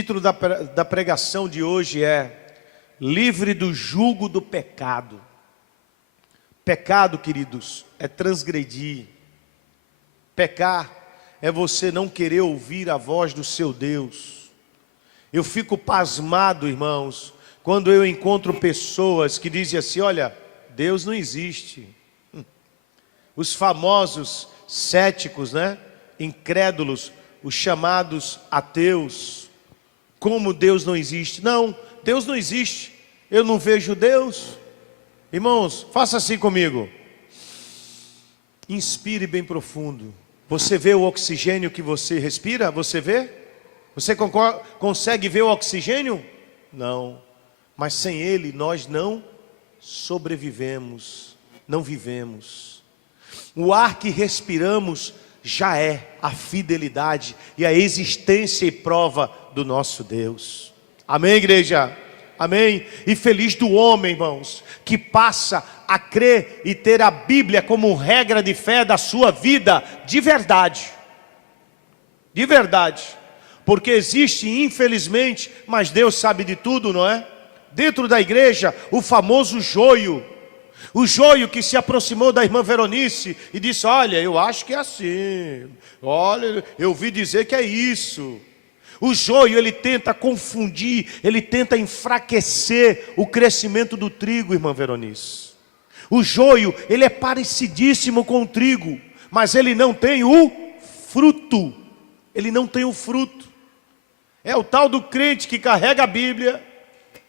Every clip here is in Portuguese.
título da pregação de hoje é Livre do jugo do pecado. Pecado, queridos, é transgredir. Pecar é você não querer ouvir a voz do seu Deus. Eu fico pasmado, irmãos, quando eu encontro pessoas que dizem assim: olha, Deus não existe. Os famosos céticos, né? Incrédulos, os chamados ateus. Como Deus não existe? Não, Deus não existe. Eu não vejo Deus. Irmãos, faça assim comigo. Inspire bem profundo. Você vê o oxigênio que você respira? Você vê? Você consegue ver o oxigênio? Não. Mas sem ele nós não sobrevivemos, não vivemos. O ar que respiramos já é a fidelidade e a existência e prova do nosso Deus. Amém, igreja? Amém? E feliz do homem, irmãos, que passa a crer e ter a Bíblia como regra de fé da sua vida de verdade. De verdade. Porque existe, infelizmente, mas Deus sabe de tudo, não é? Dentro da igreja, o famoso joio. O joio que se aproximou da irmã Veronice e disse: olha, eu acho que é assim. Olha, eu ouvi dizer que é isso. O joio, ele tenta confundir, ele tenta enfraquecer o crescimento do trigo, irmã Veronice. O joio, ele é parecidíssimo com o trigo, mas ele não tem o fruto. Ele não tem o fruto. É o tal do crente que carrega a Bíblia,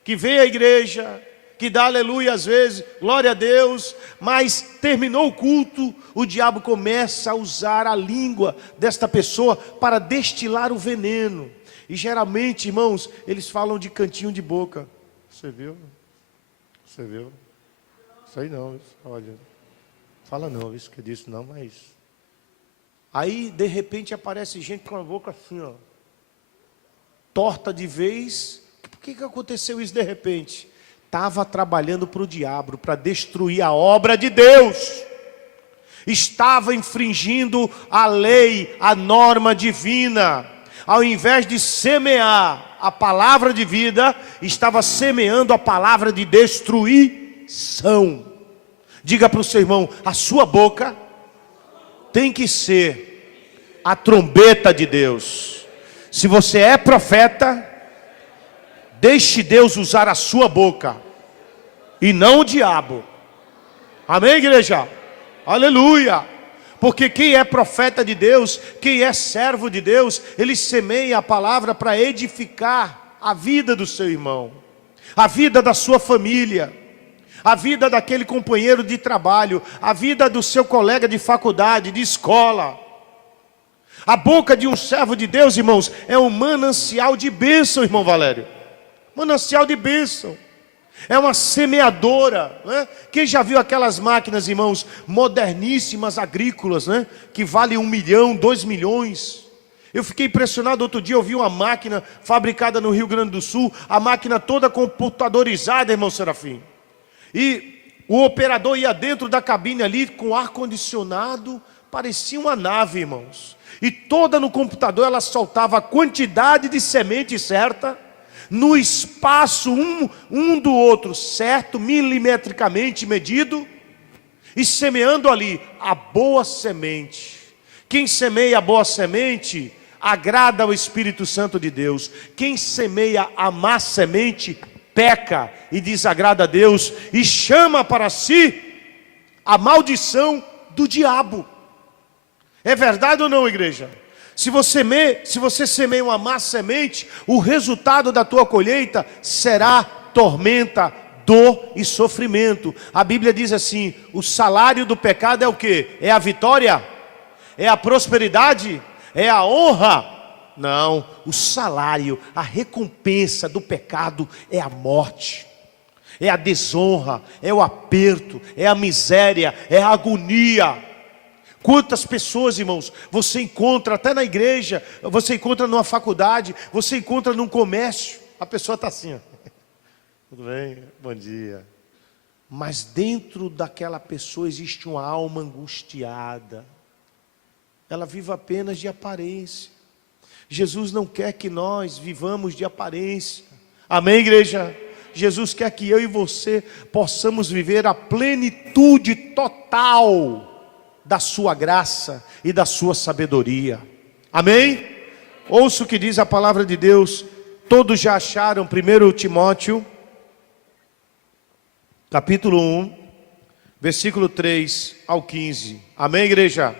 que vem à igreja, que dá aleluia às vezes, glória a Deus, mas terminou o culto, o diabo começa a usar a língua desta pessoa para destilar o veneno. E geralmente, irmãos, eles falam de cantinho de boca. Você viu? Você viu? Isso aí não, olha. Fala não, isso que eu disse não, mas... Aí, de repente, aparece gente com a boca assim, ó. Torta de vez. Por que aconteceu isso de repente? Estava trabalhando para o diabo, para destruir a obra de Deus. Estava infringindo a lei, a norma divina. Ao invés de semear a palavra de vida, estava semeando a palavra de destruição. Diga para o seu irmão: a sua boca tem que ser a trombeta de Deus. Se você é profeta, deixe Deus usar a sua boca e não o diabo. Amém, igreja? Aleluia! Porque quem é profeta de Deus, quem é servo de Deus, ele semeia a palavra para edificar a vida do seu irmão, a vida da sua família, a vida daquele companheiro de trabalho, a vida do seu colega de faculdade, de escola. A boca de um servo de Deus, irmãos, é um manancial de bênção, irmão Valério. Manancial de bênção. É uma semeadora, né? Quem já viu aquelas máquinas, irmãos, moderníssimas, agrícolas, né? Que valem 1 milhão, 2 milhões. Eu fiquei impressionado, outro dia eu vi uma máquina fabricada no Rio Grande do Sul, a máquina toda computadorizada, irmão Serafim. E o operador ia dentro da cabine ali com ar-condicionado, parecia uma nave, irmãos. E toda no computador ela soltava a quantidade de semente certa, no espaço um do outro, certo, milimetricamente medido, e semeando ali a boa semente. Quem semeia a boa semente, agrada ao Espírito Santo de Deus. Quem semeia a má semente, peca e desagrada a Deus, e chama para si a maldição do diabo. É verdade ou não, igreja? Se você semeia uma má semente, o resultado da tua colheita será tormenta, dor e sofrimento. A Bíblia diz assim: o salário do pecado é o quê? É a vitória? É a prosperidade? É a honra? Não, o salário, a recompensa do pecado é a morte, é a desonra, é o aperto, é a miséria, é a agonia. Quantas pessoas, irmãos, você encontra até na igreja, você encontra numa faculdade, você encontra num comércio, a pessoa está assim, ó. Tudo bem? Bom dia. Mas dentro daquela pessoa existe uma alma angustiada. Ela vive apenas de aparência. Jesus não quer que nós vivamos de aparência. Amém, igreja? Jesus quer que eu e você possamos viver a plenitude total da sua graça e da sua sabedoria. Amém? Ouça o que diz a palavra de Deus. Todos já acharam 1 Timóteo, capítulo 1, versículo 3 ao 15. Amém, igreja?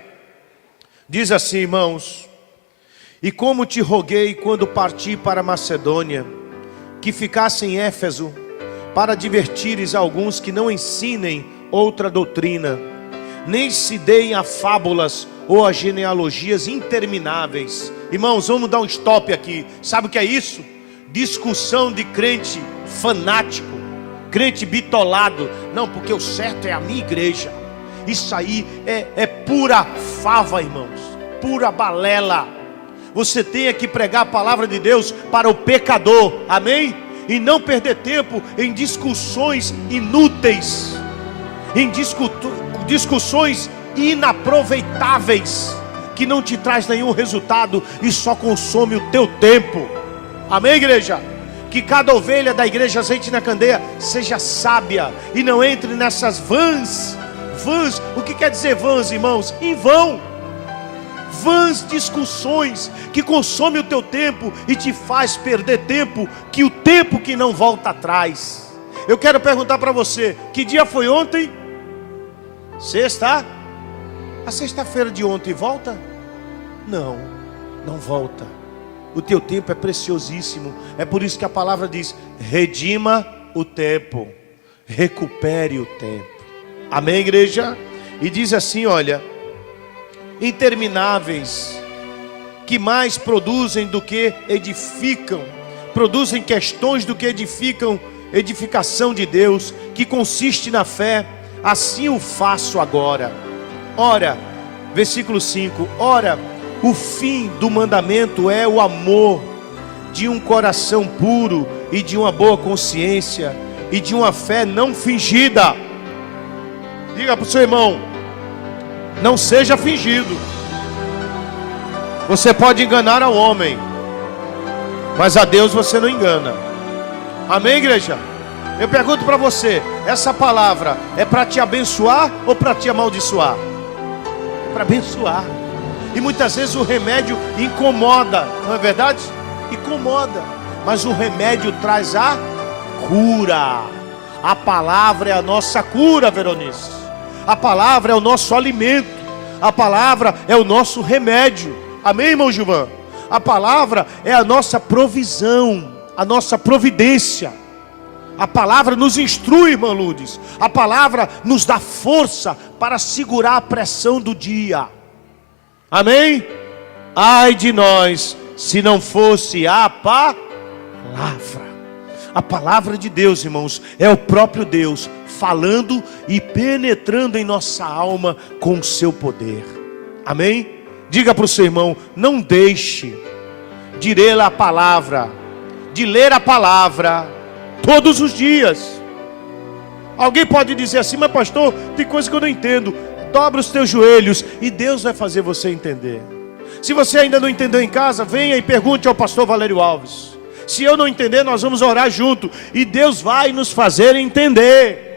Diz assim, irmãos: e como te roguei quando parti para Macedônia, que ficasse em Éfeso, para advertires alguns que não ensinem outra doutrina, nem se deem a fábulas ou a genealogias intermináveis. Irmãos, vamos dar um stop aqui. Sabe o que é isso? Discussão de crente fanático, crente bitolado. Não, porque o certo é a minha igreja. Isso aí é pura fava, irmãos, pura balela. Você tem que pregar a palavra de Deus para o pecador, amém? E não perder tempo em discussões inúteis, em discussões inaproveitáveis, que não te traz nenhum resultado e só consome o teu tempo. Amém, igreja? Que cada ovelha da igreja Azeite na Candeia seja sábia e não entre nessas vãs. O que quer dizer vãs, irmãos? Em vão. Vãs discussões que consome o teu tempo e te faz perder tempo, que o tempo que não volta atrás. Eu quero perguntar para você, que dia foi ontem? Sexta? A sexta-feira de ontem volta? Não, não volta. O teu tempo é preciosíssimo. É por isso que a palavra diz: redima o tempo, recupere o tempo. Amém, igreja? E diz assim, olha: intermináveis, que mais produzem do que edificam, produzem questões do que edificam, edificação de Deus, que consiste na fé. Assim o faço agora. Ora, versículo 5: ora, o fim do mandamento é o amor de um coração puro e de uma boa consciência e de uma fé não fingida. Diga para o seu irmão: não seja fingido. Você pode enganar ao homem, mas a Deus você não engana. Amém, igreja? Eu pergunto para você: essa palavra é para te abençoar ou para te amaldiçoar? É para abençoar. E muitas vezes o remédio incomoda, não é verdade? Incomoda. Mas o remédio traz a cura. A palavra é a nossa cura, Veronice. A palavra é o nosso alimento. A palavra é o nosso remédio. Amém, irmão Gilvan? A palavra é a nossa provisão, a nossa providência. A palavra nos instrui, irmã Lourdes. A palavra nos dá força para segurar a pressão do dia. Amém? Ai de nós, se não fosse a palavra. A palavra de Deus, irmãos, é o próprio Deus falando e penetrando em nossa alma com o seu poder. Amém? Diga para o seu irmão: não deixe de ler a palavra, todos os dias. Alguém pode dizer assim: mas pastor, tem coisa que eu não entendo. Dobra os teus joelhos e Deus vai fazer você entender. Se você ainda não entendeu em casa, venha e pergunte ao pastor Valério Alves. Se eu não entender, nós vamos orar junto e Deus vai nos fazer entender.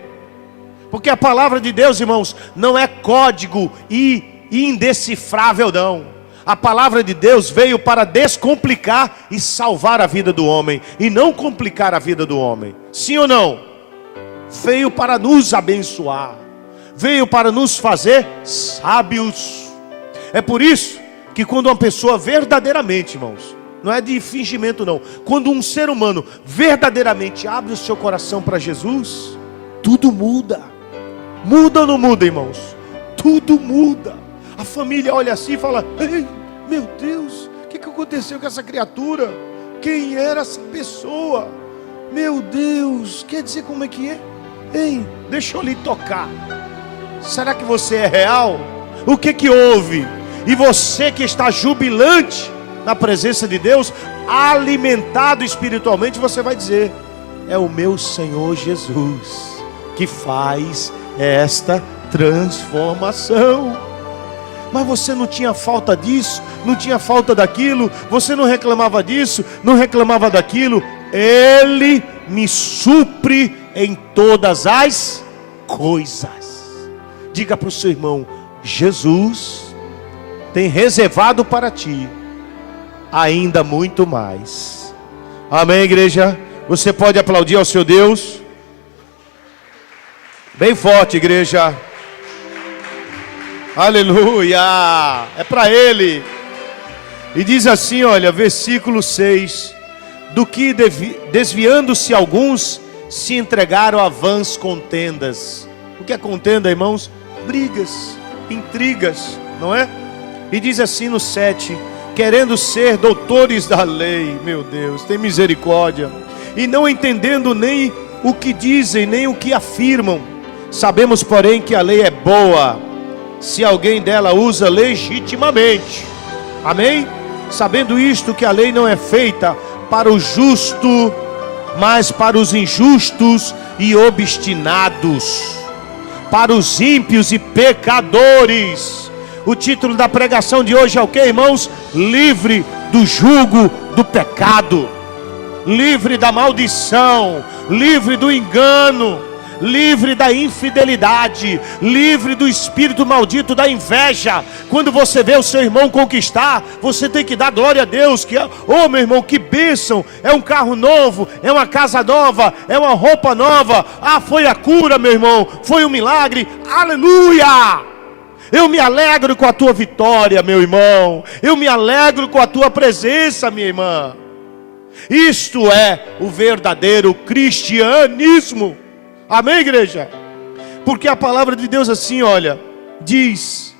Porque a palavra de Deus, irmãos, não é código e indecifrável, não. A palavra de Deus veio para descomplicar e salvar a vida do homem, e não complicar a vida do homem. Sim ou não? Veio para nos abençoar, veio para nos fazer sábios. É por isso que quando uma pessoa verdadeiramente, irmãos, não é de fingimento não, quando um ser humano verdadeiramente abre o seu coração para Jesus, tudo muda. Muda ou não muda, irmãos? Tudo muda. A família olha assim e fala: ei, meu Deus, o que aconteceu com essa criatura? Quem era essa pessoa? Meu Deus, quer dizer como é que é? Ei, deixa eu lhe tocar. Será que você é real? O que houve? E você que está jubilante na presença de Deus, alimentado espiritualmente, você vai dizer: é o meu Senhor Jesus que faz esta transformação. Mas você não tinha falta disso, não tinha falta daquilo, você não reclamava disso, não reclamava daquilo. Ele me supre em todas as coisas. Diga para o seu irmão: Jesus tem reservado para ti ainda muito mais. Amém, igreja? Você pode aplaudir ao seu Deus? Bem forte, igreja. Aleluia, é para Ele. E diz assim, olha, versículo 6: do que desviando-se alguns, se entregaram a vãs contendas. O que é contenda, irmãos? Brigas, intrigas, não é? E diz assim no 7: querendo ser doutores da lei, meu Deus, tem misericórdia, e não entendendo nem o que dizem, nem o que afirmam. Sabemos, porém, que a lei é boa, se alguém dela usa legitimamente. Amém? Sabendo isto, que a lei não é feita para o justo, mas para os injustos e obstinados, para os ímpios e pecadores. O título da pregação de hoje é o que, irmãos? Livre do jugo do pecado, livre da maldição, livre do engano, livre da infidelidade, livre do espírito maldito da inveja. Quando você vê o seu irmão conquistar, você tem que dar glória a Deus, que, oh meu irmão, que bênção, é um carro novo, é uma casa nova, é uma roupa nova, ah, foi a cura, meu irmão, foi um milagre, aleluia! Eu me alegro com a tua vitória, meu irmão, eu me alegro com a tua presença, minha irmã. Isto é o verdadeiro cristianismo. Amém, igreja? Porque a palavra de Deus assim, olha, diz: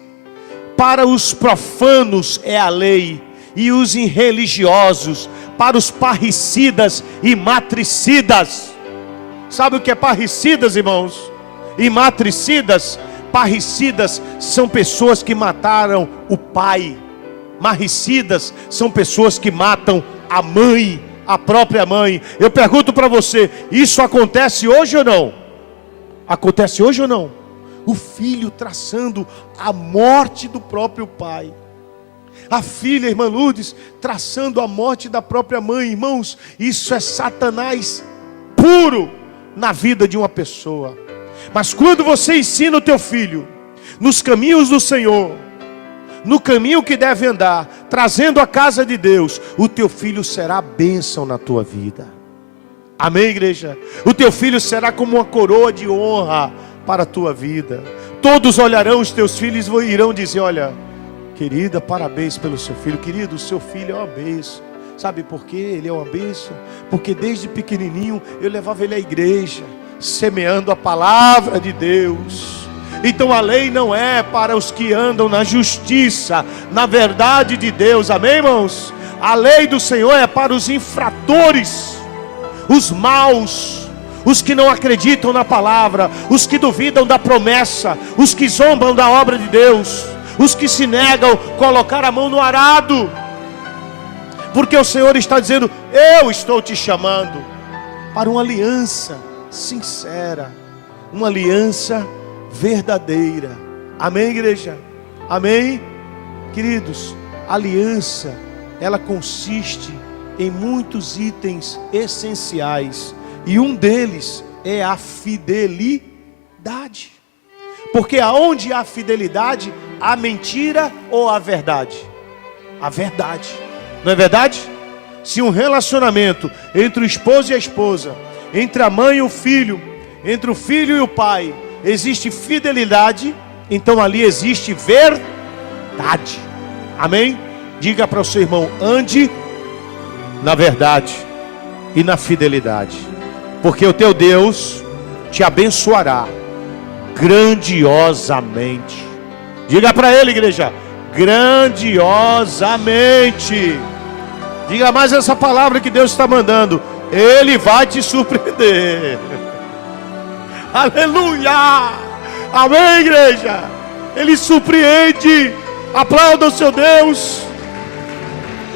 para os profanos é a lei, e os irreligiosos, para os parricidas e matricidas. Sabe o que é parricidas, irmãos? E matricidas? Parricidas são pessoas que mataram o pai. Marricidas são pessoas que matam a mãe, a própria mãe. Eu pergunto para você, isso acontece hoje ou não? Acontece hoje ou não? O filho traçando a morte do próprio pai, a filha, irmã Lourdes, traçando a morte da própria mãe. Irmãos, isso é Satanás puro na vida de uma pessoa. Mas quando você ensina o teu filho nos caminhos do Senhor, no caminho que deve andar, trazendo a casa de Deus, o teu filho será bênção na tua vida. Amém, igreja? O teu filho será como uma coroa de honra para a tua vida. Todos olharão os teus filhos e irão dizer: olha, querida, parabéns pelo seu filho. Querido, o seu filho é uma bênção. Sabe por quê? Ele é uma bênção? Porque desde pequenininho eu levava ele à igreja, semeando a palavra de Deus. Então a lei não é para os que andam na justiça, na verdade de Deus. Amém, irmãos? A lei do Senhor é para os infratores, os maus, os que não acreditam na palavra, os que duvidam da promessa, os que zombam da obra de Deus, os que se negam a colocar a mão no arado. Porque o Senhor está dizendo: eu estou te chamando para uma aliança sincera, uma aliança verdadeira. Amém, igreja? Amém? Queridos, aliança, ela consiste em muitos itens essenciais, e um deles é a fidelidade. Porque aonde há fidelidade, há mentira ou há verdade? A verdade, não é verdade? Se um relacionamento entre o esposo e a esposa, entre a mãe e o filho, entre o filho e o pai, existe fidelidade, então ali existe verdade. Amém? Diga para o seu irmão: ande na verdade e na fidelidade, porque o teu Deus te abençoará grandiosamente. Diga para ele, igreja: grandiosamente. Diga mais essa palavra que Deus está mandando: Ele vai te surpreender. Aleluia! Amém, igreja? Ele surpreende. Aplauda o seu Deus.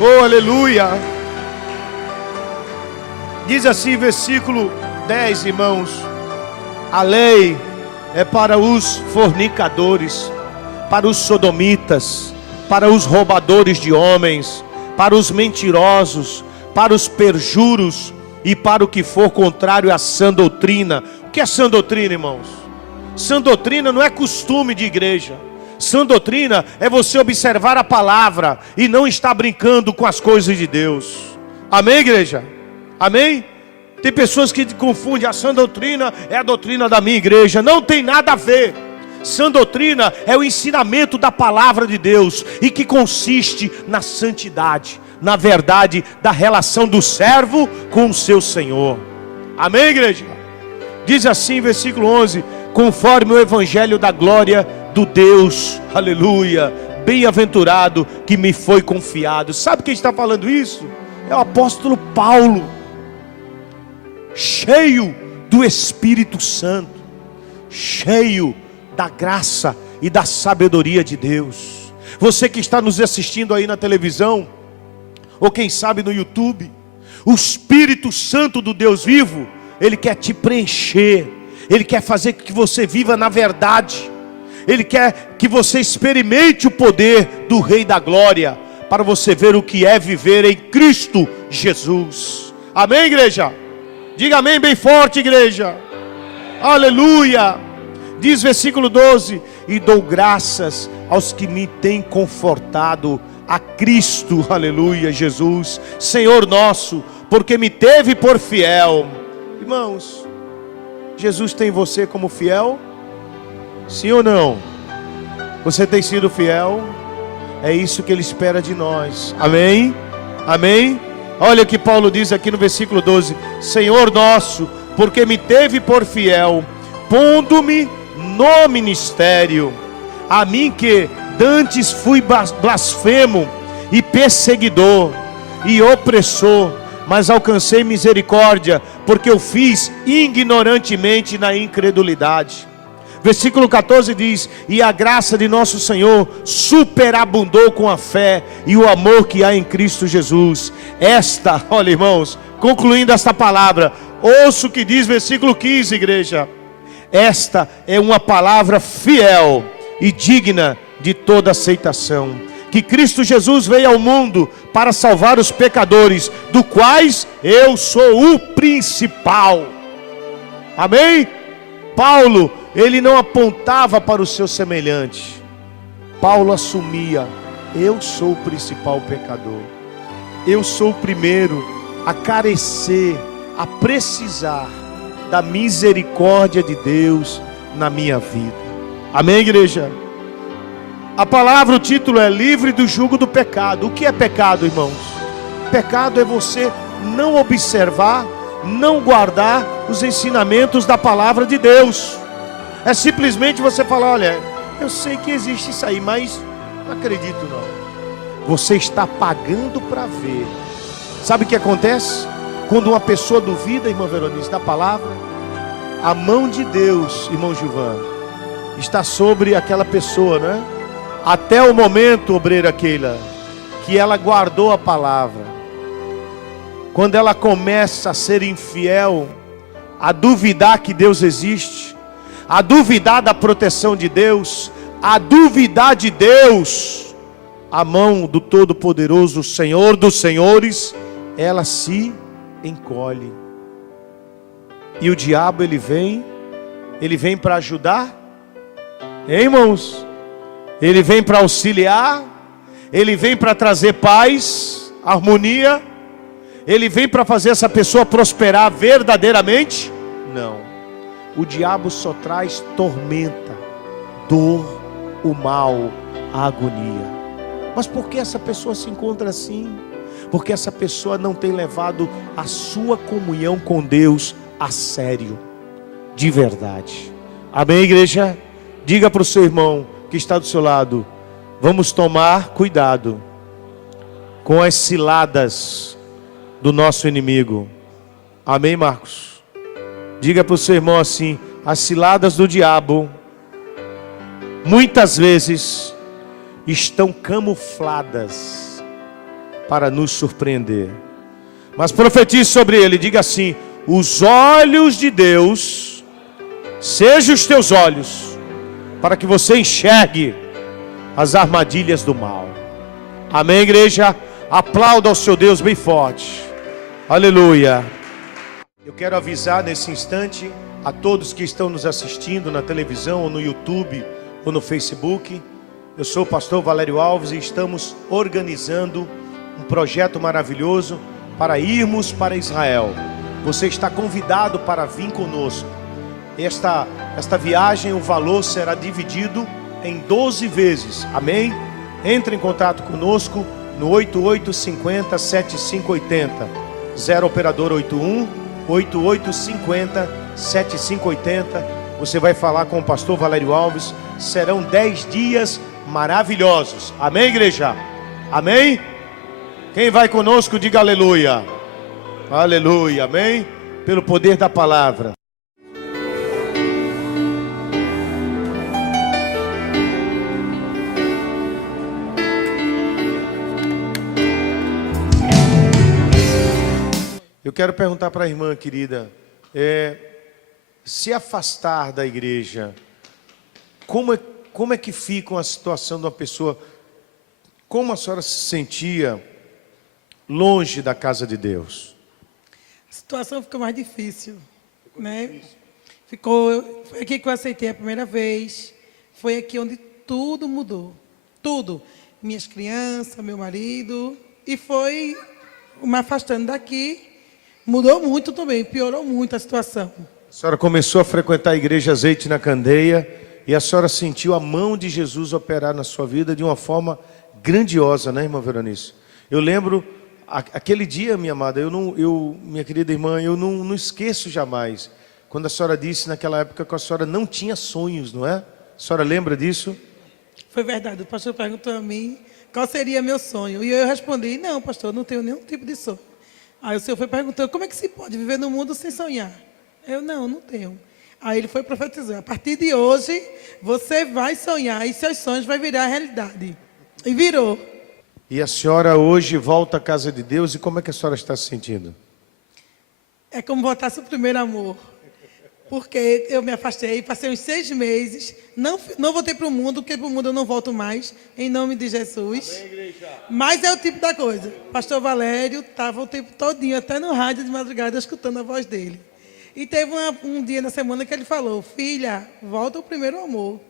Oh, aleluia! Diz assim, versículo 10, irmãos: a lei é para os fornicadores, para os sodomitas, para os roubadores de homens, para os mentirosos, para os perjuros e para o que for contrário à sã doutrina. O que é sã doutrina, irmãos? Sã doutrina não é costume de igreja. Sã doutrina é você observar a palavra e não estar brincando com as coisas de Deus. Amém, igreja? Amém? Tem pessoas que confundem, a sã doutrina é a doutrina da minha igreja. Não tem nada a ver. Sã doutrina é o ensinamento da palavra de Deus, e que consiste na santidade, na verdade da relação do servo com o seu Senhor. Amém, igreja? Diz assim, versículo 11: conforme o evangelho da glória do Deus, aleluia, bem-aventurado que me foi confiado. Sabe quem está falando isso? É o apóstolo Paulo, cheio do Espírito Santo, cheio da graça e da sabedoria de Deus. Você que está nos assistindo aí na televisão, ou quem sabe no YouTube, o Espírito Santo do Deus vivo, Ele quer te preencher, Ele quer fazer com que você viva na verdade, Ele quer que você experimente o poder do Rei da Glória, para você ver o que é viver em Cristo Jesus. Amém, igreja? Diga amém bem forte, igreja. Aleluia. Diz versículo 12: e dou graças aos que me têm confortado, a Cristo, aleluia, Jesus, Senhor nosso, porque me teve por fiel. Irmãos, Jesus tem você como fiel? Sim ou não? Você tem sido fiel? É isso que Ele espera de nós. Amém? Amém? Olha o que Paulo diz aqui no versículo 12: Senhor nosso, porque me teve por fiel, pondo-me no ministério, a mim que dantes fui blasfemo e perseguidor e opressor, mas alcancei misericórdia, porque eu fiz ignorantemente na incredulidade. Versículo 14 diz: e a graça de nosso Senhor superabundou com a fé e o amor que há em Cristo Jesus. Esta, olha irmãos, concluindo esta palavra, ouça o que diz versículo 15, igreja. Esta é uma palavra fiel e digna de toda aceitação, que Cristo Jesus veio ao mundo para salvar os pecadores, do quais eu sou o principal. Amém? Paulo, ele não apontava para o seu semelhante. Paulo assumia: eu sou o principal pecador, eu sou o primeiro a carecer, a precisar da misericórdia de Deus na minha vida. Amém, igreja? A palavra, o título é livre do jugo do pecado. O que é pecado, irmãos? Pecado é você não observar, não guardar os ensinamentos da palavra de Deus. É simplesmente você falar: olha, eu sei que existe isso aí, mas não acredito não. Você está pagando para ver. Sabe o que acontece? Quando uma pessoa duvida, irmã Veronice, da palavra, a mão de Deus, irmão Gilvan, está sobre aquela pessoa, né? Até o momento, obreira Keila, que ela guardou a palavra. Quando ela começa a ser infiel, a duvidar que Deus existe, a duvidar da proteção de Deus, a duvidar de Deus, a mão do Todo-Poderoso, Senhor dos Senhores, ela se encolhe. E o diabo, ele vem para ajudar, hein, irmãos? Ele vem para auxiliar, ele vem para trazer paz, harmonia, ele vem para fazer essa pessoa prosperar verdadeiramente? Não. O diabo só traz tormenta, dor, o mal, a agonia. Mas por que essa pessoa se encontra assim? Porque essa pessoa não tem levado a sua comunhão com Deus a sério, de verdade. Amém, igreja? Diga para o seu irmão que está do seu lado: vamos tomar cuidado com as ciladas do nosso inimigo. Amém, Marcos? Diga para o seu irmão assim: as ciladas do diabo muitas vezes estão camufladas para nos surpreender. Mas profetize sobre ele, diga assim: os olhos de Deus, sejam os teus olhos, para que você enxergue as armadilhas do mal. Amém, igreja? Aplauda ao seu Deus bem forte. Aleluia. Eu quero avisar nesse instante a todos que estão nos assistindo na televisão, ou no YouTube, ou no Facebook. Eu sou o pastor Valério Alves e estamos organizando um projeto maravilhoso para irmos para Israel. Você está convidado para vir conosco. Esta viagem, o valor será dividido em 12 vezes. Amém? Entre em contato conosco no 8850-7580. 0 operador 81 8850-7580. Você vai falar com o pastor Valério Alves. Serão 10 dias maravilhosos. Amém, igreja? Amém? Quem vai conosco, diga aleluia. Aleluia, amém? Pelo poder da palavra. Eu quero perguntar para a irmã querida, se afastar da igreja, como é que fica a situação de uma pessoa, como a senhora se sentia longe da casa de Deus? A situação ficou mais difícil, né? Foi aqui que eu aceitei a primeira vez, foi aqui onde tudo mudou, tudo. Minhas crianças, meu marido, e foi me afastando daqui. Mudou muito também, piorou muito a situação. A senhora começou a frequentar a igreja Azeite na Candeia e a senhora sentiu a mão de Jesus operar na sua vida de uma forma grandiosa, né, irmã Veronice? Eu lembro, aquele dia, minha amada, minha querida irmã, eu não esqueço jamais, quando a senhora disse naquela época que a senhora não tinha sonhos, não é? A senhora lembra disso? Foi verdade, o pastor perguntou a mim qual seria meu sonho. E eu respondi, não, pastor, não tenho nenhum tipo de sonho. Aí o Senhor foi perguntando, como é que se pode viver no mundo sem sonhar? Eu, não tenho. Aí ele foi profetizar, a partir de hoje, você vai sonhar e seus sonhos vão virar realidade. E virou. E a senhora hoje volta à casa de Deus, e como é que a senhora está se sentindo? É como voltasse o primeiro amor. Porque eu me afastei, passei uns 6 meses, não voltei para o mundo, porque para o mundo eu não volto mais, em nome de Jesus. Amém, igreja. Mas é o tipo da coisa. Pastor Valério estava o tempo todinho, até no rádio de madrugada, escutando a voz dele. E teve um dia na semana que ele falou, filha, volta ao primeiro amor.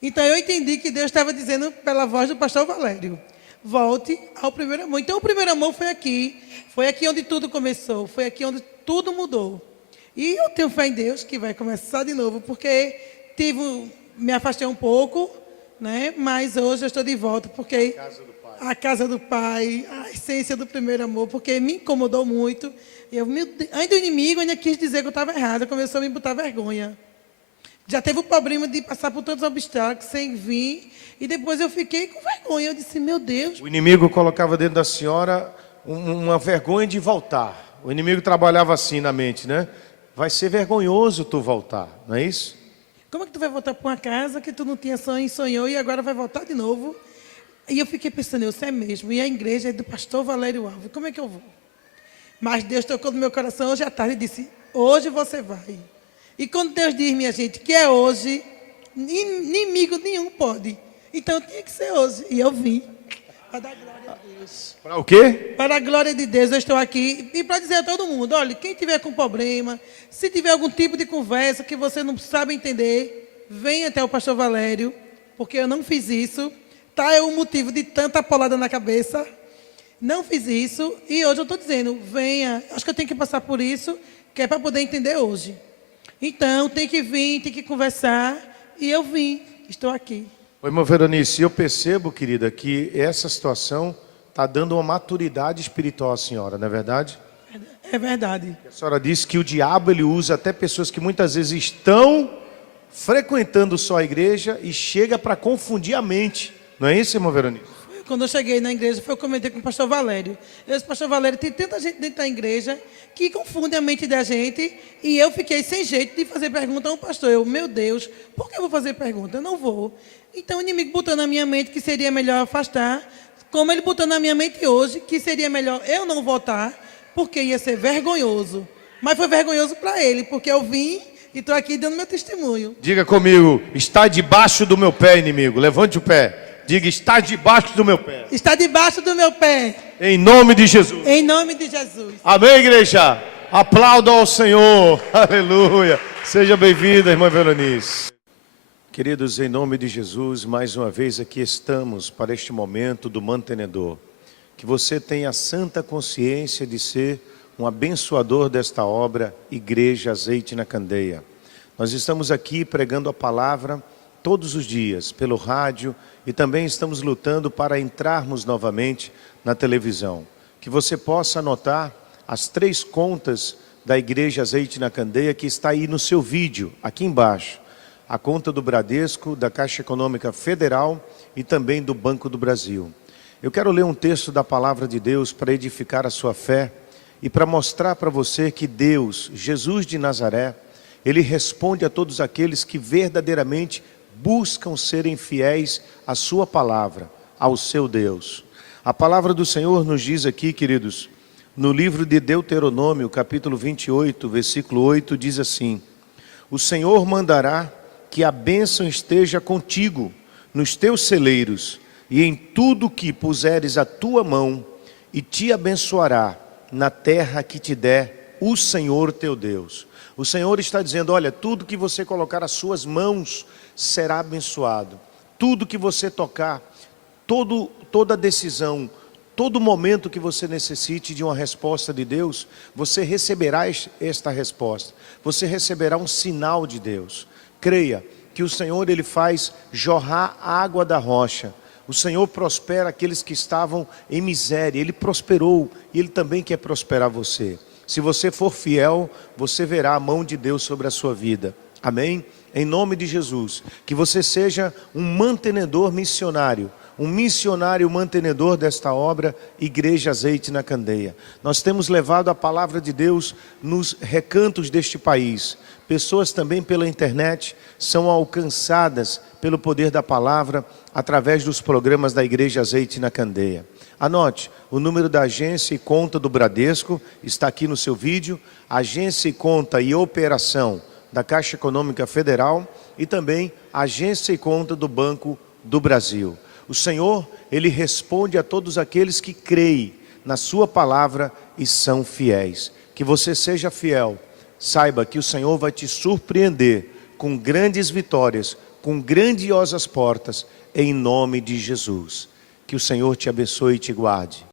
Então eu entendi que Deus estava dizendo pela voz do pastor Valério, volte ao primeiro amor. Então o primeiro amor foi aqui onde tudo começou, foi aqui onde tudo mudou. E eu tenho fé em Deus que vai começar de novo, porque me afastei um pouco, né? Mas hoje eu estou de volta, porque a casa do Pai, a essência do primeiro amor, porque me incomodou muito. Ainda o inimigo ainda quis dizer que eu estava errada, começou a me botar vergonha. Já teve o problema de passar por tantos obstáculos sem vir, e depois eu fiquei com vergonha. Eu disse, meu Deus. O inimigo colocava dentro da senhora uma vergonha de voltar. O inimigo trabalhava assim na mente, né? Vai ser vergonhoso tu voltar, não é isso? Como é que tu vai voltar para uma casa que tu não tinha sonho e sonhou e agora vai voltar de novo? E eu fiquei pensando, isso é mesmo. E a igreja é do pastor Valério Alves, como é que eu vou? Mas Deus tocou no meu coração hoje à tarde e disse, hoje você vai. E quando Deus diz, minha gente, que é hoje, inimigo nenhum pode. Então tinha que ser hoje. E eu vim. Para dar glória a Deus. Para o quê? Para a glória de Deus, eu estou aqui. E para dizer a todo mundo, olha, quem tiver com problema, se tiver algum tipo de conversa que você não sabe entender, venha até o pastor Valério, porque eu não fiz isso. Tá, é o motivo de tanta polada na cabeça. Não fiz isso. E hoje eu estou dizendo, venha. Acho que eu tenho que passar por isso, que é para poder entender hoje. Então, tem que vir, tem que conversar. E eu vim, estou aqui. Oi, irmã Veronice, eu percebo, querida, que essa situação está dando uma maturidade espiritual à senhora, não é verdade? É verdade. A senhora disse que o diabo ele usa até pessoas que muitas vezes estão frequentando só a igreja e chega para confundir a mente. Não é isso, irmã Veronice? Quando eu cheguei na igreja, eu comentei com o pastor Valério. Eu disse, pastor Valério, tem tanta gente dentro da igreja que confunde a mente da gente. E eu fiquei sem jeito de fazer pergunta ao pastor. Eu, meu Deus, por que eu vou fazer pergunta? Eu não vou. Então o inimigo botou na minha mente que seria melhor afastar. Como ele botou na minha mente hoje que seria melhor eu não votar, porque ia ser vergonhoso. Mas foi vergonhoso para ele, porque eu vim e estou aqui dando meu testemunho. Diga comigo, está debaixo do meu pé, inimigo. Levante o pé. Diga, está debaixo do meu pé. Está debaixo do meu pé. Em nome de Jesus. Em nome de Jesus. Amém, igreja? Aplaudam ao Senhor. Aleluia. Seja bem-vinda, irmã Veronice. Queridos, em nome de Jesus, mais uma vez aqui estamos para este momento do mantenedor. Que você tenha a santa consciência de ser um abençoador desta obra, Igreja Azeite na Candeia. Nós estamos aqui pregando a palavra todos os dias, pelo rádio, e também estamos lutando para entrarmos novamente na televisão. Que você possa anotar as 3 contas da Igreja Azeite na Candeia, que está aí no seu vídeo, aqui embaixo. A conta do Bradesco, da Caixa Econômica Federal e também do Banco do Brasil. Eu quero ler um texto da Palavra de Deus para edificar a sua fé e para mostrar para você que Deus, Jesus de Nazaré, Ele responde a todos aqueles que verdadeiramente buscam serem fiéis à sua palavra, ao seu Deus. A palavra do Senhor nos diz aqui, queridos, no livro de Deuteronômio, capítulo 28, versículo 8, diz assim: o Senhor mandará que a bênção esteja contigo, nos teus celeiros, e em tudo que puseres a tua mão, e te abençoará na terra que te der o Senhor teu Deus. O Senhor está dizendo, olha, tudo que você colocar as suas mãos será abençoado. Tudo que você tocar, toda decisão, todo momento que você necessite de uma resposta de Deus, você receberá esta resposta. Você receberá um sinal de Deus. Creia que o Senhor, Ele faz jorrar água da rocha. O Senhor prospera aqueles que estavam em miséria. Ele prosperou e Ele também quer prosperar você. Se você for fiel, você verá a mão de Deus sobre a sua vida. Amém? Em nome de Jesus. Que você seja um mantenedor missionário. Um missionário mantenedor desta obra, Igreja Azeite na Candeia. Nós temos levado a palavra de Deus nos recantos deste país. Pessoas também pela internet são alcançadas pelo poder da palavra através dos programas da Igreja Azeite na Candeia. Anote, o número da agência e conta do Bradesco está aqui no seu vídeo. Agência e conta e operação da Caixa Econômica Federal e também agência e conta do Banco do Brasil. O Senhor, Ele responde a todos aqueles que creem na sua palavra e são fiéis. Que você seja fiel. Saiba que o Senhor vai te surpreender com grandes vitórias, com grandiosas portas, em nome de Jesus. Que o Senhor te abençoe e te guarde.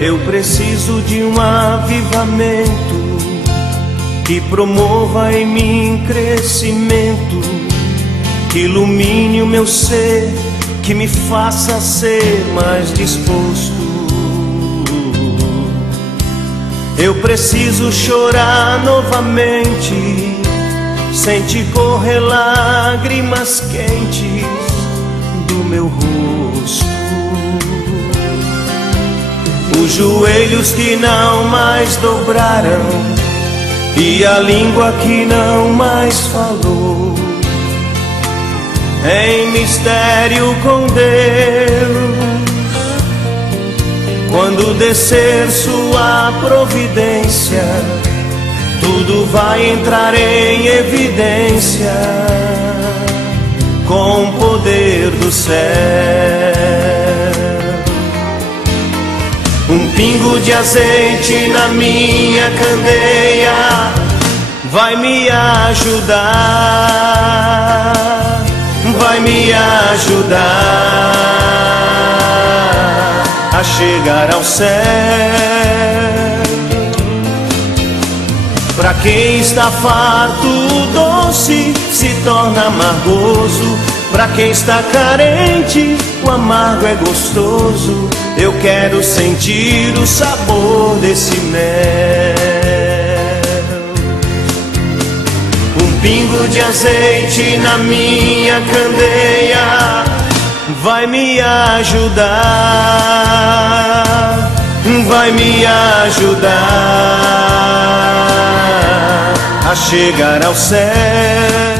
Eu preciso de um avivamento que promova em mim crescimento, que ilumine o meu ser, que me faça ser mais disposto. Eu preciso chorar novamente, sentir correr lágrimas quentes do meu rosto. Os joelhos que não mais dobraram e a língua que não mais falou, em mistério com Deus. Quando descer sua providência, tudo vai entrar em evidência com o poder do céu. Um pingo de azeite na minha candeia vai me ajudar, vai me ajudar a chegar ao céu. Para quem está farto, o doce se torna amargoso. Para quem está carente, o amargo é gostoso. Eu quero sentir o sabor desse mel. Um pingo de azeite na minha candeia vai me ajudar, vai me ajudar a chegar ao céu.